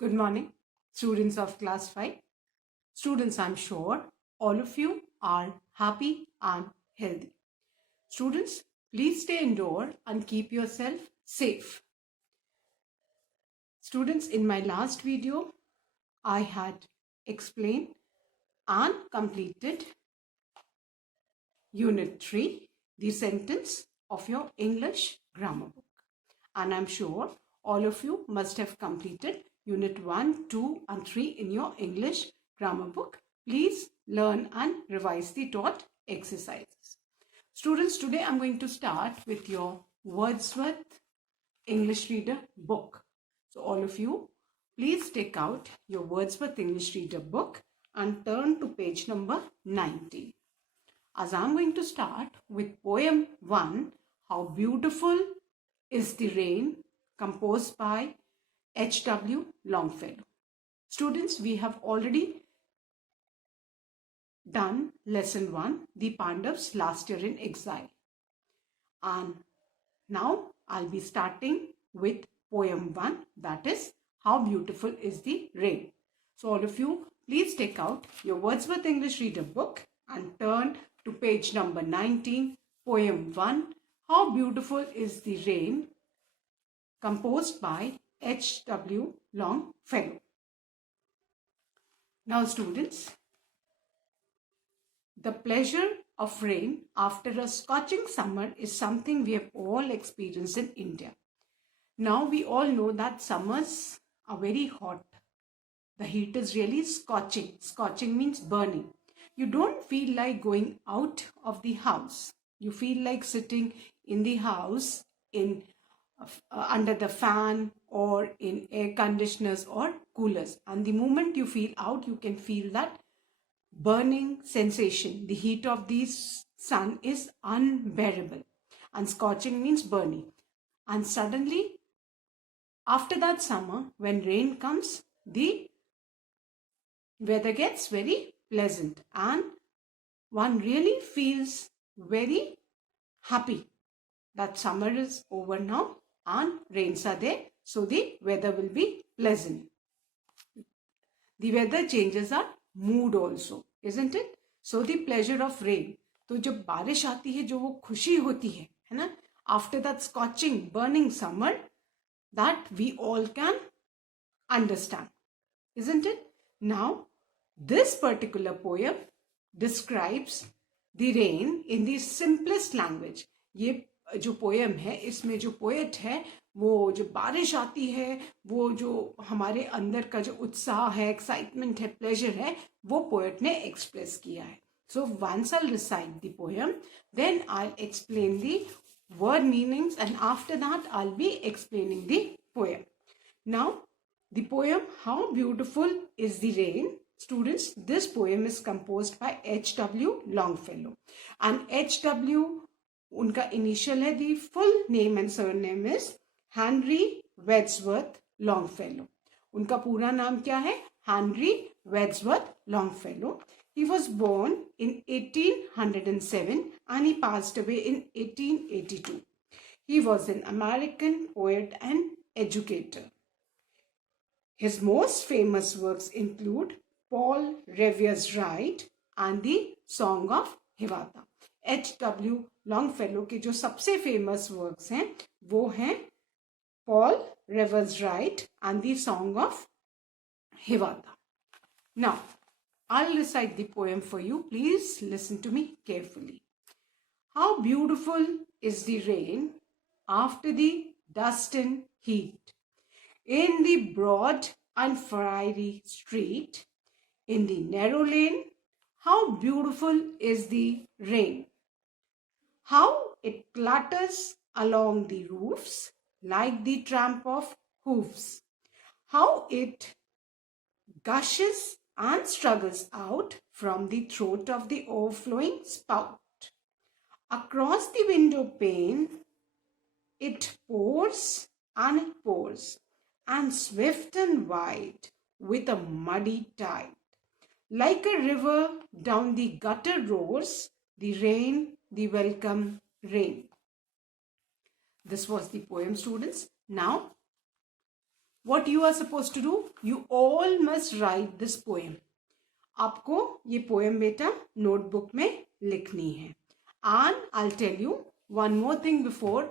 Good morning, students of class 5. Students, I'm sure all of you are happy and healthy. Students, please stay indoor and keep yourself safe. Students, in my last video, I had explained and completed Unit 3, the sentence of your English grammar book. And I'm sure all of you must have completed Unit 1, 2 and 3 in your English grammar book. Please learn and revise the taught exercises. Students, today I'm going to start with your Wordsworth English Reader book. So all of you, please take out your Wordsworth English Reader book and turn to page number 90. As I'm going to start with poem 1, How Beautiful is the Rain, composed by H.W. Longfellow. Students, we have already done lesson 1, The Pandavs last year in exile. And now I'll be starting with poem 1, that is How Beautiful is the Rain. So all of you, please take out your Wordsworth English Reader book and turn to page number 19, poem 1, How Beautiful is the Rain, composed by H.W. Longfellow. Now students, the pleasure of rain after a scorching summer is something we have all experienced in India. Now we all know that summers are very hot. The heat is really scorching. Scorching means burning. You don't feel like going out of the house. You feel like sitting in the house in under the fan or in air conditioners or coolers. And the moment you feel out, you can feel that burning sensation. The heat of the sun is unbearable. And scorching means burning. And suddenly, after that summer, when rain comes, the weather gets very pleasant and one really feels very happy that summer is over now and rains are there, so the weather will be pleasant. The weather changes our mood also, isn't it? So the pleasure of rain. तो जब बारिश आती है, जो वो खुशी होती है ना, after that scorching, burning summer, that we all can understand, isn't it? Now, this particular poem describes the rain in the simplest language. ये जो पोएम है, इसमें जो पोएट है, वो जो बारिश आती है, वो जो हमारे अंदर का जो उत्साह है, एक्साइटमेंट है, प्लेजर है, वो पोएट ने एक्सप्रेस किया है. So once I'll recite the poem, then I'll explain the word meanings, and after that I'll be explaining the poem. Now, the poem How Beautiful is the Rain. Students, this poem is composed by H.W. Longfellow. And H.W. उनका initial है, the full name and surname is Henry Wadsworth Longfellow. उनका पूरा नाम क्या है? Henry Wadsworth Longfellow. He was born in 1807 and he passed away in 1882. He was an American poet and educator. His most famous works include Paul Revere's Ride and the Song of Hiawatha. H.W. Longfellow के जो सबसे famous works हैं, वो हैं Paul Revere's Ride and the Song of Hiawatha. Now, I'll recite the poem for you. Please listen to me carefully. How beautiful is the rain after the dust and heat. In the broad and fiery street, in the narrow lane, how beautiful is the rain. How it clatters along the roofs like the tramp of hoofs. How it gushes and struggles out from the throat of the overflowing spout. Across the window pane, it pours and it pours, and swift and wide with a muddy tide. Like a river down the gutter roars, the rain, the welcome rain. This was the poem, students. Now, what you are supposed to do, you all must write this poem. आपको ये पोएम बेटा नोटबुक में लिखनी है. And I'll tell you one more thing before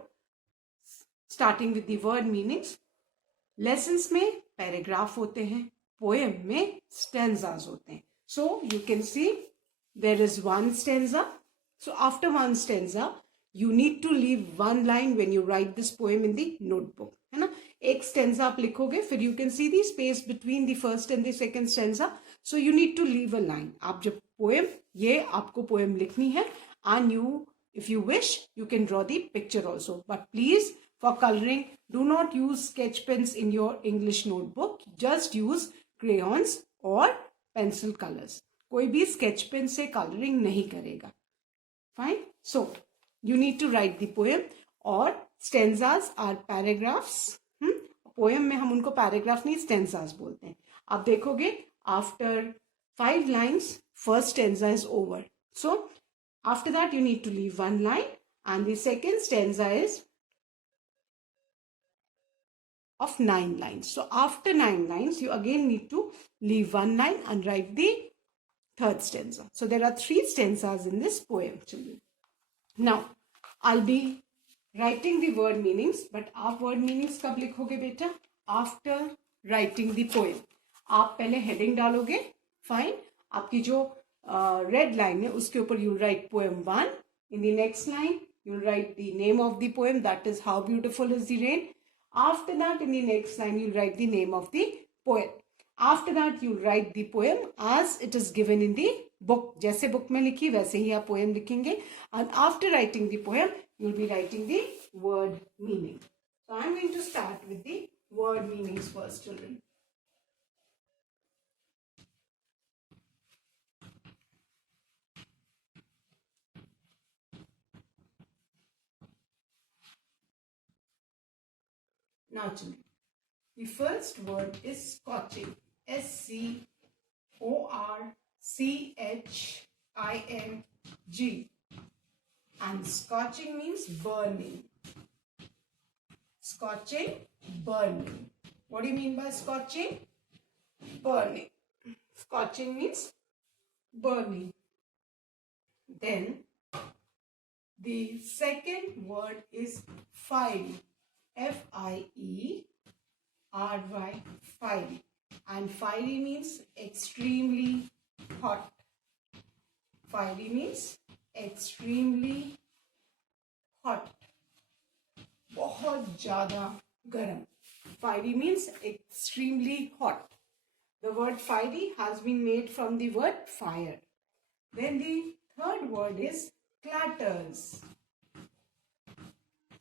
starting with the word meanings. Lessons में पैराग्राफ होते हैं, पोएम में स्टेंजाज होते हैं. So you can see there is one stanza. So after one stanza you need to leave one line when you write this poem in the notebook, है ना. एक stanza आप लिखोगे, फिर you can see the space between the first and the second stanza. So you need to leave a line. आप जब poem, ये आपको poem लिखनी है, and you, if you wish, you can draw the picture also. But please, for coloring, do not use sketch pens in your English notebook. Just use crayons or pencil colors. कोई भी sketch pen से coloring नहीं करेगा. Fine. So you need to write the poem. और stanzas are paragraphs. Poem में हम उनको पैराग्राफ नहीं स्टेंजास बोलते हैं. आप देखोगे आफ्टर 5 lines first stanza is over. So after that you need to leave one line, and the second stanza is of 9 lines. So after 9 lines you again need to leave one line and write the third stanza. So there are 3 stanzas in this poem, children. Now I'll be writing the word meanings, but आप word meanings कब लिखोगे बेटा? After writing the poem. आप पहले heading डालोगे, fine. आपकी जो red line है उसके ऊपर you'll write poem 1. In the next line you'll write the name of the poem, that is How Beautiful is the Rain. After that in the next line you'll write the name of the poem. After that you'll write the poem as it is given in the book. जैसे book में लिखी वैसे ही आप poem लिखेंगे. And after writing the poem you'll be writing the word meaning. So I'm going to start with the word meanings first, children. Now children, the first word is scorching. SCORCHING. And scorching means burning. Scorching, burning. What do you mean by scorching? Burning. Scorching means burning. Then the second word is fiery. FIERY. Fiery. And fiery means extremely hot. Fiery means extremely hot. बहुत ज़्यादा गर्म. Fiery means extremely hot. The word fiery has been made from the word fire. Then the third word is clatters.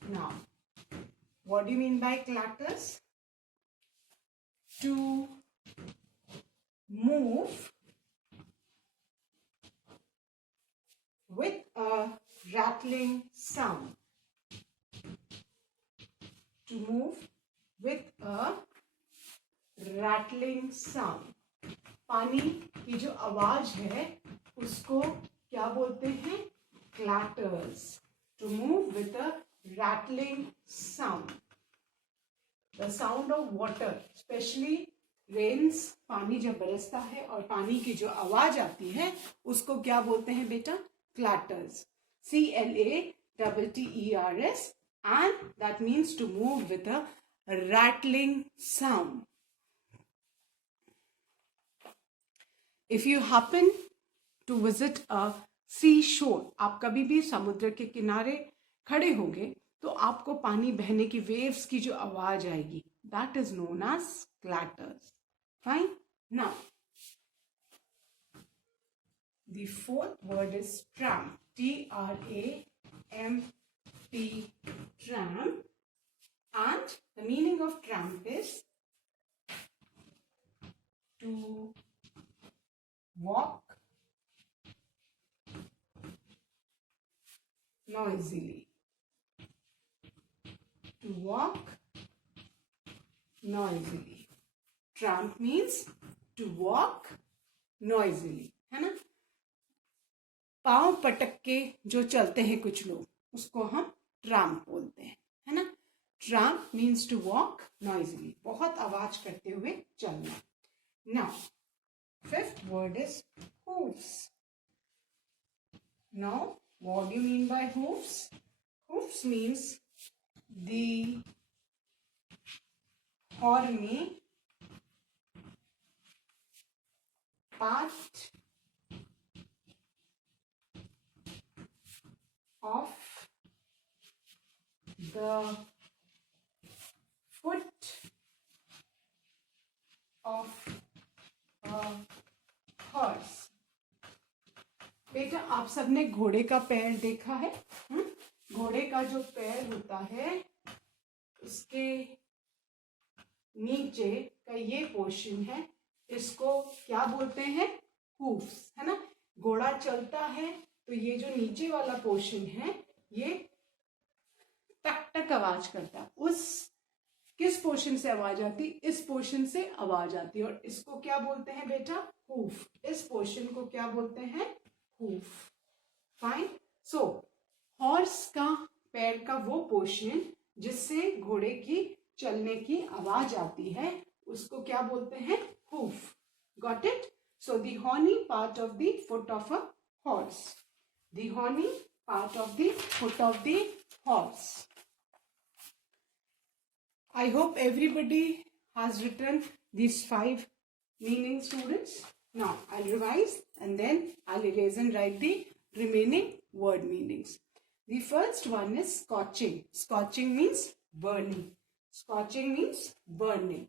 Now, what do you mean by clatters? To move with a rattling sound. To move with a rattling sound. पानी की जो आवाज है उसको क्या बोलते हैं? Clatters. To move with a rattling sound. The sound of water, especially rains, पानी जब बरसता है और पानी की जो आवाज आती है उसको क्या बोलते हैं बेटा? Clatters. CLATTERS, and that means to move with a rattling sound. If you happen to visit a seashore, आप कभी भी समुद्र के किनारे खड़े होंगे तो आपको पानी बहने की वेव्स की जो आवाज आएगी, that is known as clatters. Fine. Now, the fourth word is tramp. TRAMP. Tramp. And the meaning of tramp is to walk noisily. To walk noisily. Tramp means to walk noisily, है ना? पांव पटक के जो चलते हैं कुछ लोग, उसको हम ट्रैम्प बोलते हैं, है ना? Tramp means to walk noisily. बहुत आवाज करते हुए चलना. Now, fifth word is hooves. Now, what do you mean by hooves? Hooves means the horny part of the foot of a horse. बेटा आप सबने घोड़े का पैर देखा है? घोड़े का जो पैर होता है उसके नीचे का ये पोर्शन है, इसको क्या बोलते हैं? हूफ्स, है ना. घोड़ा चलता है तो ये जो नीचे वाला पोर्शन है ये टक टक आवाज करता है. उस किस पोर्शन से आवाज आती? इस पोर्शन से आवाज आती है. और इसको क्या बोलते हैं बेटा? हूफ. इस पोर्शन को क्या बोलते हैं? हूफ. फाइन. सो हॉर्स का पैर का वो पोर्शन जिससे घोड़े की चलने की आवाज आती है उसको क्या बोलते हैं? Hoof. Got it? So the horny part of the foot of a horse. The horny part of the foot of the horse. I hope everybody has written these 5 meanings, students. Now I'll revise and then I'll erase and write the remaining word meanings. The first one is scorching. Scorching means burning. Scorching means burning.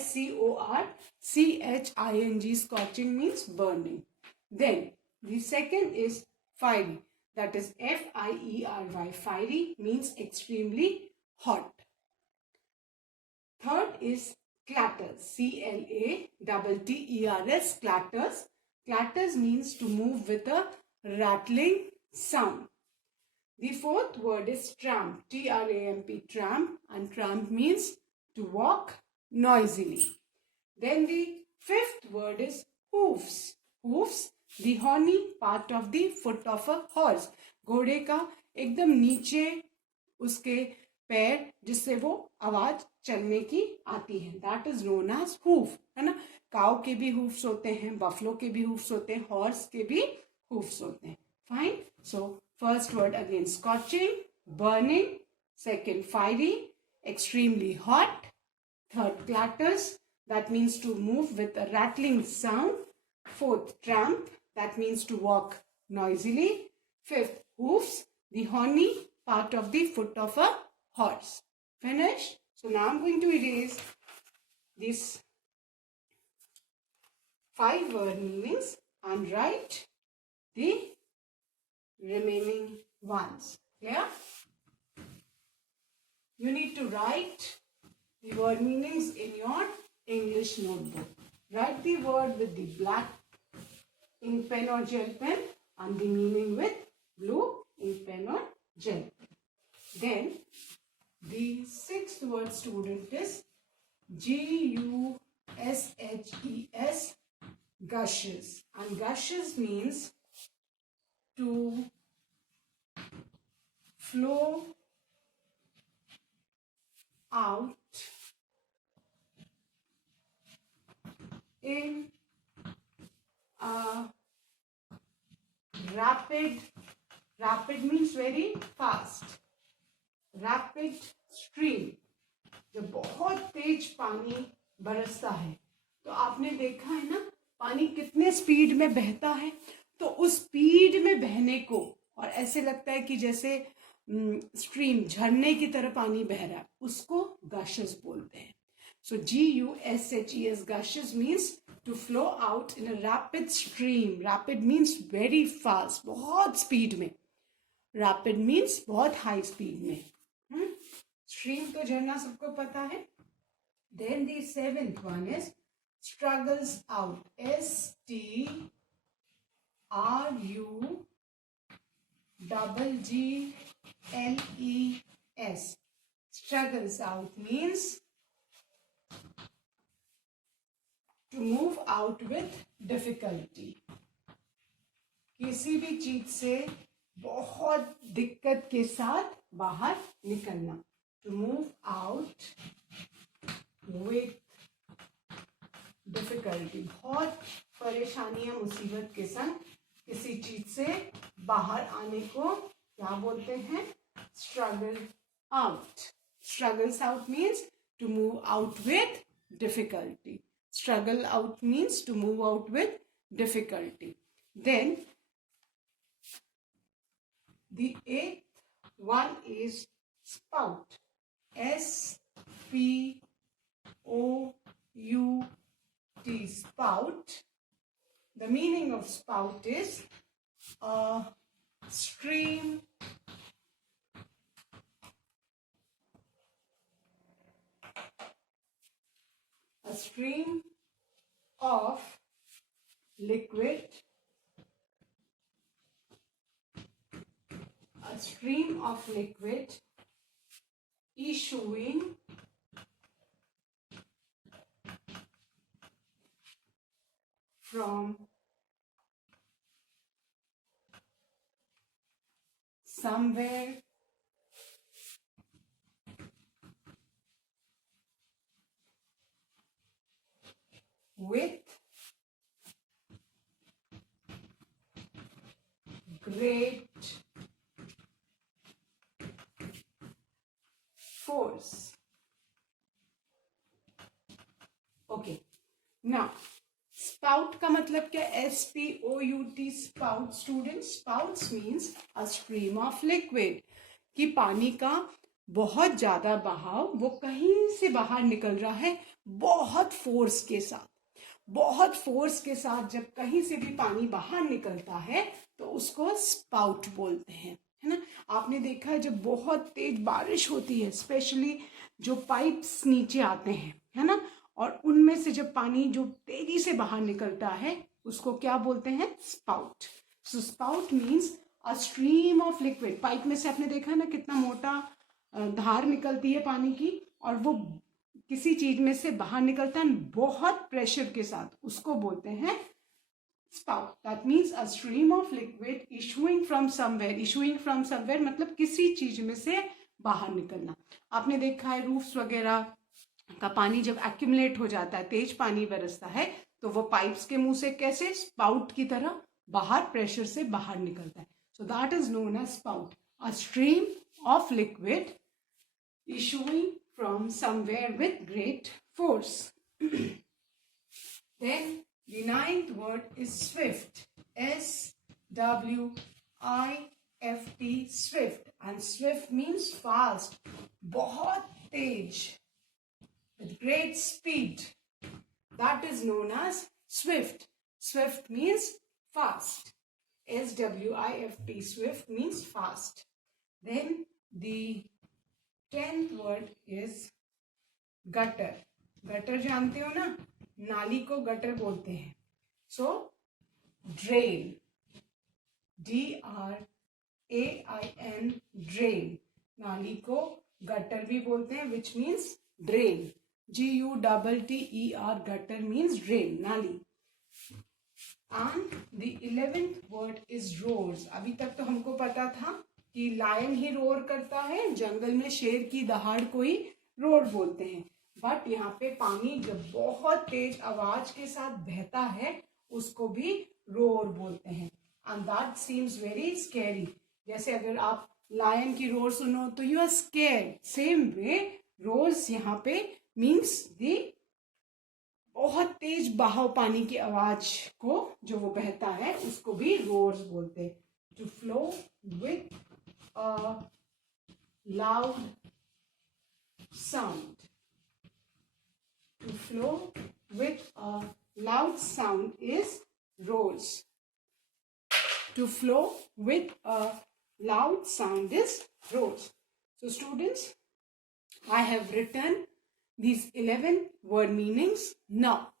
SCORCHING. Scorching means burning. Then the second is fiery. That is FIERY. Fiery means extremely hot. Third is clatters. CLATTERS. Clatters. Clatters means to move with a rattling sound. The fourth word is tramp. TRAMP. Tramp. And tramp means to walk noisily. Then the fifth word is hoofs. Hoofs, the horny part of the foot of a horse. घोड़े का एकदम नीचे उसके पैर जिससे वो आवाज चलने की आती है. That is known as hoof, है ना. काउ के भी हूफ्स होते हैं, बफलो के भी हूफ्स होते हैं, हॉर्स के भी हूफ्स होते हैं. Fine. So first word again scorching, burning. Second fiery, extremely hot. Third clatters, that means to move with a rattling sound. Fourth tramp, that means to walk noisily. Fifth hoofs, the horny part of the foot of a horse. Finished? So now I'm going to erase these 5 word meanings and write the remaining ones. Clear? You need to write the word meanings in your English notebook. Write the word with the black ink pen or gel pen and the meaning with blue ink pen or gel pen. Then the sixth word, student, is GUSHES, gushes. And gushes means to flow out in a rapid means very fast, rapid stream. जब बहुत तेज पानी बरसता है तो आपने देखा है ना पानी कितने स्पीड में बहता है. तो उस स्पीड में बहने को और ऐसे लगता है कि जैसे स्ट्रीम झरने की तरह पानी बह रहा है, उसको गशेस बोलते हैं. सो GUSHES, gushes means to flow out in a rapid stream. Rapid means very fast, बहुत स्पीड में. Rapid means बहुत हाई स्पीड में. Stream तो झरना सबको पता है. Then the seventh one is struggles out. STRUGGLES. Struggles out means to move out with difficulty. किसी भी चीज से बहुत दिक्कत के साथ बाहर निकलना. to move out with difficulty. बहुत परेशानी या मुसीबत के संग किसी चीज से बाहर आने को क्या बोलते हैं? Struggle out. Struggles out means to move out with difficulty. Struggle out means to move out with difficulty. Then the eighth one is spout. S-P-O-U-T. Spout. The meaning of spout is a stream of liquid, issuing from somewhere with great force. Okay, now spout का मतलब क्या? S-P-O-U-T. spout. Students, spouts means a stream of liquid. कि पानी का बहुत ज्यादा बहाव वो कहीं से बाहर निकल रहा है बहुत फोर्स के साथ. बहुत फोर्स के साथ जब कहीं से भी पानी बाहर निकलता है तो उसको स्पाउट बोलते हैं, है ना. आपने देखा है जब बहुत तेज बारिश होती है, स्पेशली जो पाइप्स नीचे आते हैं, है ना, और उनमें से जब पानी जो तेजी से बाहर निकलता है उसको क्या बोलते हैं? स्पाउट. सो spout means a stream of liquid. Pipe में से आपने देखा है ना कितना मोटा धार निकलती है पानी की, और वो किसी चीज में से बाहर निकलता है बहुत प्रेशर के साथ, उसको बोलते हैं spout. That means a stream of liquid issuing from somewhere. Issuing from somewhere मतलब किसी चीज में से बाहर निकलना. आपने देखा है रूफ्स वगैरह का पानी जब एक्यूमुलेट हो जाता है, तेज पानी बरसता है, तो वो पाइप्स के मुंह से कैसे स्पाउट की तरह बाहर प्रेशर से बाहर निकलता है. So that is known as spout, a stream of liquid issuing from somewhere with great force. Then the ninth word is swift. S-W-I-F-T. Swift. And swift means fast. बहुत तेज. With great speed. That is known as swift. Swift means fast. S-W-I-F-T. Swift means fast. Then the 10th word is gutter. gutter जानते हो ना, नाली को गटर बोलते हैं. So drain, D-R-A-I-N, drain. नाली को गटर भी बोलते हैं, which means drain. G-U-T-T-E-R, gutter means drain, नाली. And the 11th word is roars. अभी तक तो हमको पता था कि लायन ही रोर करता है, जंगल में शेर की दहाड़ को ही रोर बोलते हैं. बट यहाँ पे पानी जब बहुत तेज आवाज के साथ बहता है उसको भी रोर बोलते हैं. And that seems very scary. जैसे अगर आप लायन की रोर सुनो तो you are scared. Same way roars यहाँ पे मीन्स दी बहुत तेज बहाव पानी की आवाज को जो वो बहता है उसको भी रोर्स बोलते हैं. To flow with a loud sound. To flow with a loud sound is roars. To flow with a loud sound is roars. So students, I have written these 11 word meanings. Now,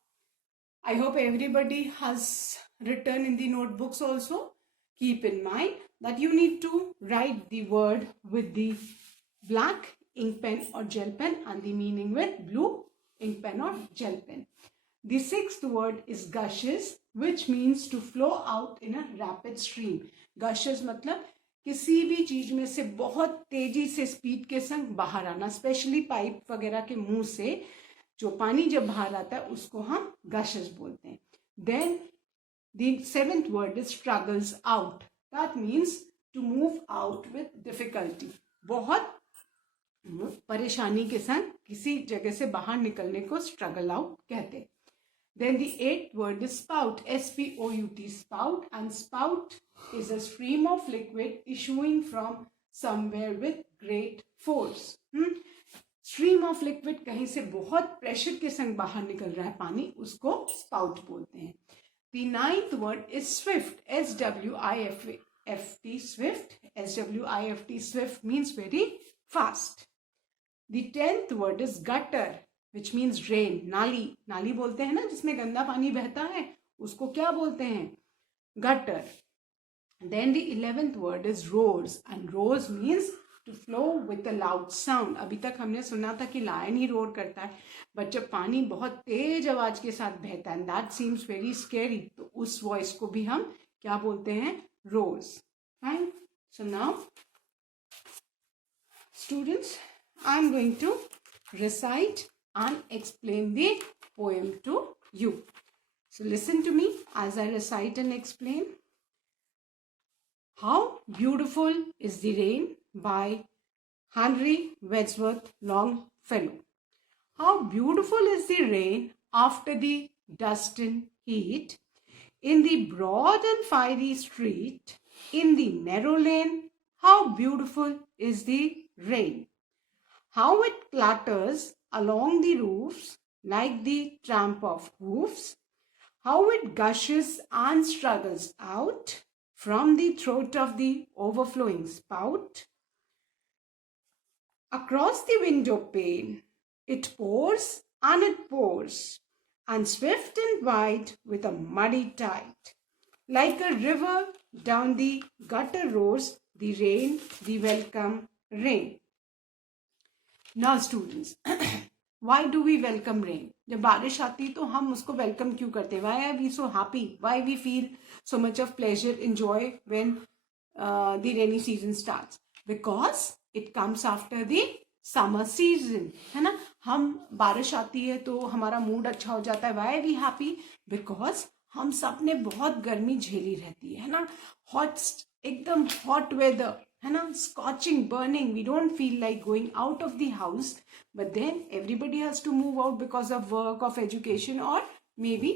I hope everybody has written in the notebooks also. Keep in mind that you need to write the word with the black ink pen or gel pen and the meaning with blue ink pen or gel pen. The 6th word is gushes, which means to flow out in a rapid stream. Gushes मतलब किसी भी चीज में से बहुत तेजी से स्पीड के संग बाहर आना, स्पेशली पाइप वगैरह के मुंह से जो पानी जब बाहर आता है उसको हम गशेस बोलते हैं. Then the seventh word is struggles out. That means to move out with difficulty. बहुत परेशानी के संग किसी जगह से बाहर निकलने को स्ट्रगल आउट कहते हैं. Then the eighth word is spout, S-P-O-U-T, spout, and spout is a stream of liquid issuing from somewhere with great force. Stream of liquid कहीं से बहुत प्रेशर के संग बाहर निकल रहा है पानी, उसको spout बोलते हैं. The ninth word is swift, S-W-I-F-T, swift, S-W-I-F-T, swift means very fast. The 10th word is gutter, which means rain. नाली, नाली बोलते हैं ना जिसमें गंदा पानी बहता है, उसको क्या बोलते हैं? gutter. Then the 11th word is roars, and roars means to flow with a loud sound. अभी तक हमने सुना था कि लायन ही रोर करता है, बट जब पानी बहुत तेज आवाज के साथ बहता है, that seems very scary, तो उस वॉइस को भी हम क्या बोलते हैं? roars. Fine. So now students, I am going to recite and explain the poem to you. So listen to me as I recite and explain. How Beautiful is the Rain by Henry Wadsworth Longfellow. How beautiful is the rain after the dust and heat, in the broad and fiery street, in the narrow lane. How beautiful is the rain. How it clatters along the roofs like the tramp of hoofs. How it gushes and struggles out from the throat of the overflowing spout. Across the window pane it pours and it pours, and swift and wide with a muddy tide. Like a river down the gutter roars the rain, the welcome rain. Now students, why do we welcome rain? जब बारिश आती तो हम उसको वेलकम क्यों करते हैं? Why are we so happy? Why we feel so much of pleasure and joy when the rainy season starts? Because it comes after the summer season, है ना? हम बारिश आती है तो हमारा मूड अच्छा हो जाता है. Why are we happy? Because हम सब ने बहुत गर्मी झेली रहती है ना? हॉट, एकदम हॉट वेदर है ना, scorching, burning, we don't feel like going out of the house, but then everybody has to move out because of work, of education और may be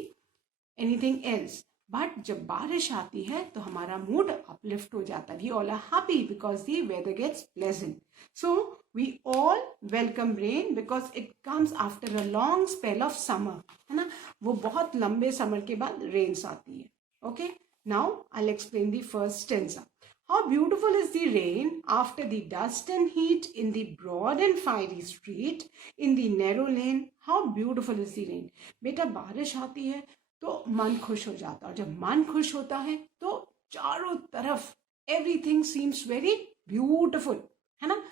anything else. But जब बारिश आती है तो हमारा मूड अपलिफ्ट हो जाता है. We all are happy because the weather gets pleasant. So we all welcome rain because it comes after a long spell of summer, है ना? वो बहुत लंबे समर के बाद रेन्स आती है. Okay, now I will explain the first stanza. How beautiful is the rain after the dust and heat, in the broad and fiery street, in the narrow lane. How beautiful is the rain. बेटा बारिश आती है तो मन खुश हो जाता है, और जब मन खुश होता है तो चारों तरफ everything seems very beautiful, है ना?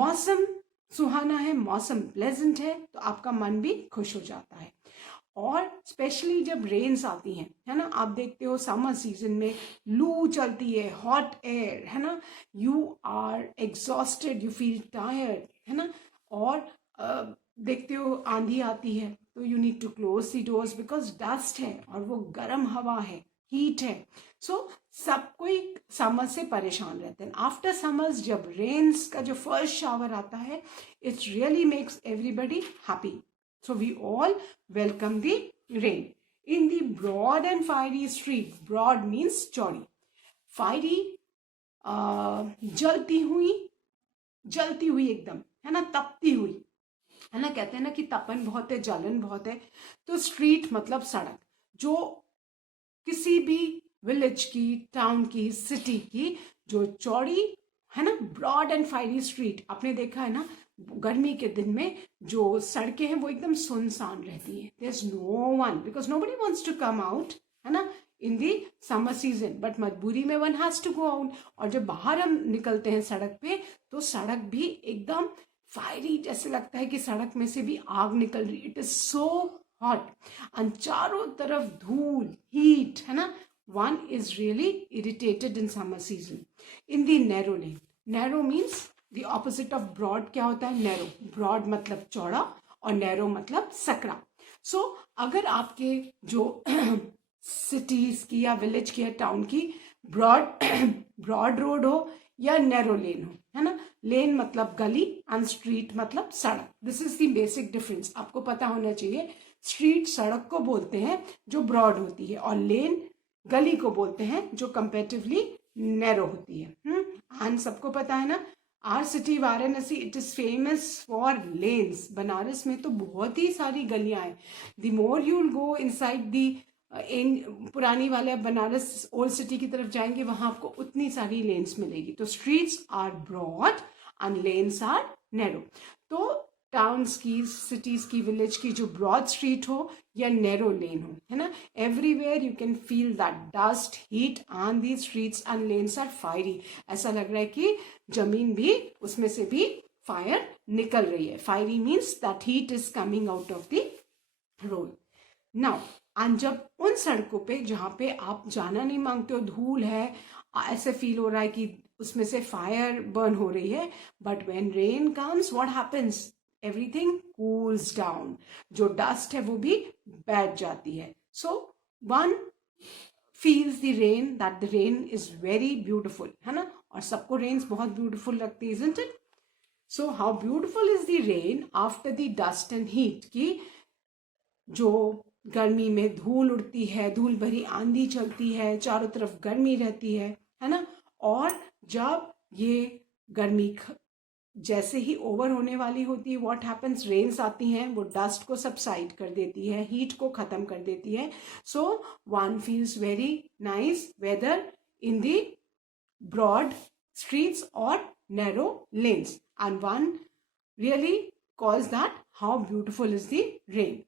मौसम सुहाना है, मौसम प्लेजेंट है, तो आपका मन भी खुश हो जाता है. और स्पेशली जब रेन्स आती हैं, है ना, आप देखते हो समर सीजन में लू चलती है, हॉट एयर, है ना, you are exhausted, you feel tired, है ना, और देखते हो आंधी आती है तो you need to close the doors because dust है और वो गर्म हवा है, हीट है. सो सब कोई समर से परेशान रहते हैं. आफ्टर समर्स जब रेन्स का जो फर्स्ट शावर आता है, it's really makes everybody happy. So we all welcome the rain. In the broad and fiery street, broad means चौड़ी, fiery जलती हुई एकदम, है ना, तपती हुई, है ना. कहते हैं ना कि तपन बहुत है, जलन बहुत है. तो स्ट्रीट मतलब सड़क, जो किसी भी विलेज की, टाउन की, सिटी की जो चौड़ी, है ना, ब्रॉड एंड फायरी स्ट्रीट. आपने देखा है ना गर्मी के दिन में जो सड़कें हैं वो एकदम सुनसान रहती हैं. There is no one because nobody wants to come out, है ना, in the summer season, but मजबूरी में one has to go out. और जब बाहर हम निकलते हैं सड़क पे तो सड़क भी एकदम फायरी, जैसे लगता है कि सड़क में से भी आग निकल रही. इट इज सो हॉट, और चारों तरफ धूल, हीट, है ना, one is really irritated in summer season. In the narrow lane, narrow means the opposite of broad क्या होता है? narrow. broad मतलब चौड़ा और narrow मतलब सकरा. So अगर आपके जो cities की या village की या town की broad road हो या narrow lane हो, है ना? lane मतलब गली and street मतलब सड़क. This is the basic difference. आपको पता होना चाहिए. street सड़क को बोलते हैं जो broad होती है और lane गली को बोलते हैं जो comparatively narrow होती है. and सबको पता है ना, our city Varanasi it is famous for lanes. Banaras में तो बहुत ही सारी गलियां हैं. The more you will go inside the पुरानी वाले बनारस ओल्ड सिटी की तरफ जाएंगे, वहां आपको उतनी सारी लेन्स मिलेगी. तो streets are broad and lanes are narrow. तो टाउन्स की, सिटीज की, विलेज की जो ब्रॉड स्ट्रीट हो या नैरो लेन हो, है ना, everywhere you can feel that dust, heat and the streets and lanes are fiery. ऐसा लग रहा है कि जमीन भी, उसमें से भी फायर निकल रही है. Fiery means that heat is coming out of the road. Now and जब उन सड़कों पे जहाँ पे आप जाना नहीं मांगते हो, धूल है, ऐसे फील हो रहा है कि उसमें से फायर बर्न हो रही है, but when rain comes what happens? Everything cools down. जो डस्ट है वो भी बैठ जाती है. So one feels the rain, that the rain is very beautiful, है ना. और सबको रेन्स बहुत ब्यूटिफुल लगती है, isn't it? So how beautiful is the rain after the dust and heat. की जो गर्मी में धूल उड़ती है, धूल भरी आंधी चलती है, चारों तरफ गर्मी रहती है ना. और जब ये गर्मी जैसे ही ओवर होने वाली होती है, व्हाट हैपन्स? रेन्स आती हैं, वो डस्ट को सबसाइड कर देती है, हीट को खत्म कर देती है. So one feels very nice weather in the broad streets और narrow lanes, and one really calls that how beautiful is the rain.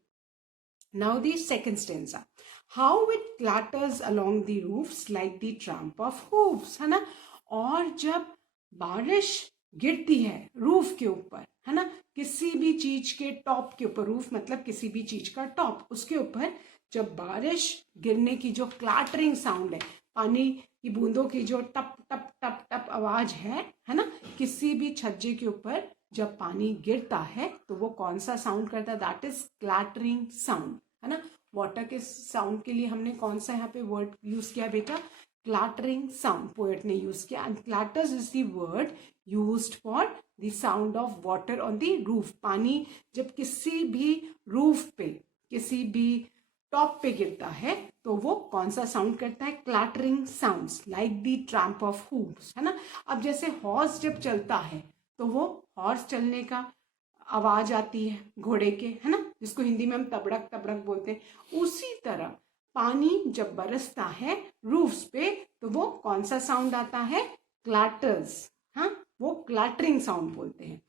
Now the second stanza. How it clatters along the roofs like the tramp of hoofs, है ना. और जब बारिश गिरती है रूफ के ऊपर, है ना, किसी भी चीज के टॉप के ऊपर, रूफ मतलब किसी भी चीज का टॉप, उसके ऊपर जब बारिश गिरने की जो क्लैटरिंग साउंड है, पानी की बूंदों की जो टप टप टप टप आवाज है ना, किसी भी छज्जे के ऊपर जब पानी गिरता है तो वो कौन सा साउंड करता है? दैट इज क्लैटरिंग साउंड, है ना. वाटर के साउंड के लिए हमने कौन सा यहाँ पे वर्ड यूज किया बेटा? क्लैटरिंग साउंड पोएट ने यूज किया. And clatters is the word used for the sound of water on the roof. पानी जब किसी भी रूफ पे, किसी भी टॉप पे गिरता है तो वो कौन सा साउंड करता है? Clattering sounds like the tramp of hooves, है ना. अब जैसे हॉर्स जब चलता है तो वो हॉर्स चलने का आवाज आती है घोड़े के, है ना, जिसको हिंदी में हम तबड़क तबड़क बोलते हैं. उसी तरह पानी जब बरसता है रूफ्स पे तो वो कौन सा साउंड आता है? क्लैटर्स. हाँ, वो क्लैटरिंग साउंड बोलते हैं.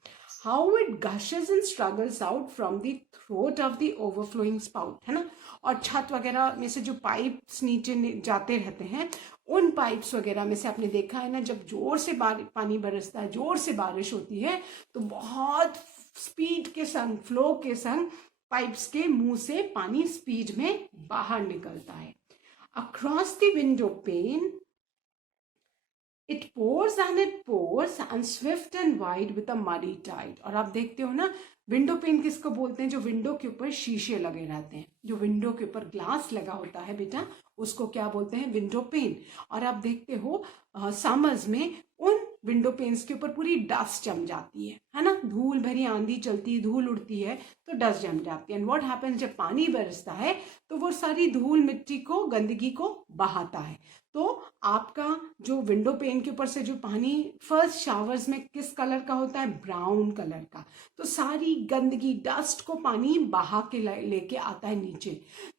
How it gushes and struggles out from the throat of the overflowing spout, है ना. और छत वगैरह में से जो पाइप्स नीचे जाते रहते हैं, उन पाइप्स वगैरह में से आपने देखा है ना, जब जोर से पानी बरसता है, जोर से बारिश होती है, तो बहुत स्पीड के संग, फ्लो के संग पाइप्स के मुंह से पानी स्पीड में बाहर निकलता है. Across the window pane it pours and swift and wide with a muddy tide. और आप देखते हो ना, विंडो पेन किसको बोलते हैं? जो विंडो के ऊपर शीशे लगे रहते हैं, जो विंडो के ऊपर ग्लास लगा होता है बेटा, उसको क्या बोलते हैं? Window pane. और आप देखते हो समर्स में उन विंडो पेन्स के ऊपर पूरी डस्ट जम जाती है ना. धूल भरी आंधी चलती है, धूल उड़ती है तो डस्ट जम जाती है. And what happens? जब पानी बरसता है तो वो सारी धूल मिट्टी को, गंदगी को बहाता है. तो आपका जो विंडो पेन के ऊपर से जो पानी फर्स्ट शावर्स में किस कलर का होता है? ब्राउन कलर का. तो सारी गंदगी, डस्ट को पानी बहा के लेके आता है नीचे.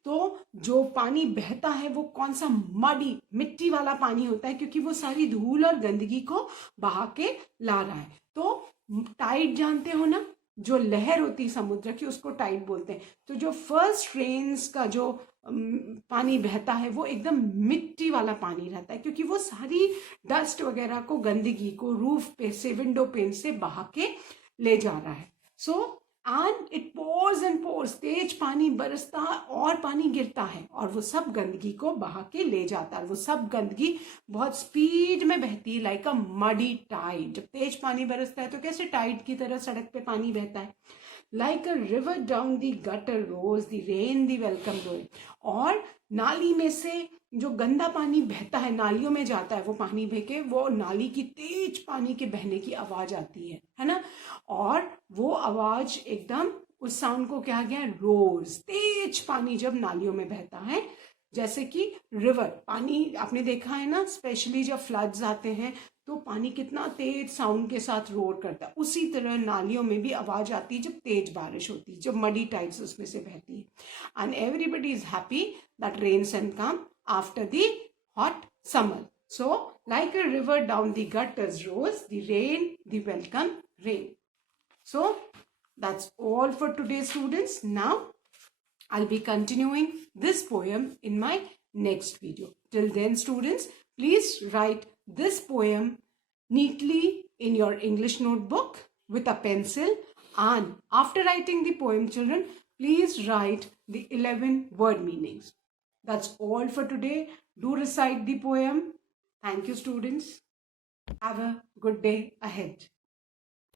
तो जो पानी बहता है वो कौन सा? मडी, मिट्टी वाला पानी होता है, क्योंकि वो सारी धूल और गंदगी को बहा के ला रहा है. तो टाइड जानते हो ना, जो लहर होती है समुद्र की, उसको टाइड बोलते हैं. तो जो फर्स्ट रेन्स का जो पानी बहता है वो एकदम मिट्टी वाला पानी रहता है, क्योंकि वो सारी डस्ट वगैरह को, गंदगी को रूफ पे से, विंडो पेन से बहा के ले जा रहा है. So and it pours and pours, तेज पानी बरसता और पानी गिरता है और वो सब गंदगी को बहा के ले जाता है। वो सब गंदगी बहुत स्पीड में बहती है, लाइक अ मडी टाइड। जब तेज पानी बरसता है तो कैसे टाइड की तरह सड़क पे पानी बहता है। Like a river down the gutter roars the rain the welcome roars. और नाली में से जो गंदा पानी बहता है, नालियों में जाता है वो पानी बह के, वो नाली की तेज पानी के बहने की आवाज आती है ना। और वो आवाज एकदम, उस साउंड को क्या गया, रोज, तेज पानी जब नालियों में बहता है, जैसे कि रिवर पानी आपने देखा है ना, स्पेशली जब फ्लड्स आते हैं तो पानी कितना तेज साउंड के साथ रोर करता है। उसी तरह नालियों में भी आवाज आती है जब तेज बारिश होती है, जब मडी टाइड्स उसमें से बहती है। And everybody is happy that rains and come after the hot summer. So, like a river down the gutters rose, the rain, the welcome rain. So, that's all for today, students. Now, I'll be continuing this poem in my next video. Till then, students, please write this poem neatly in your English notebook with a pencil. And after writing the poem, children, please write the 11 word meanings. That's all for today. Do recite the poem. Thank you, students. Have a good day ahead.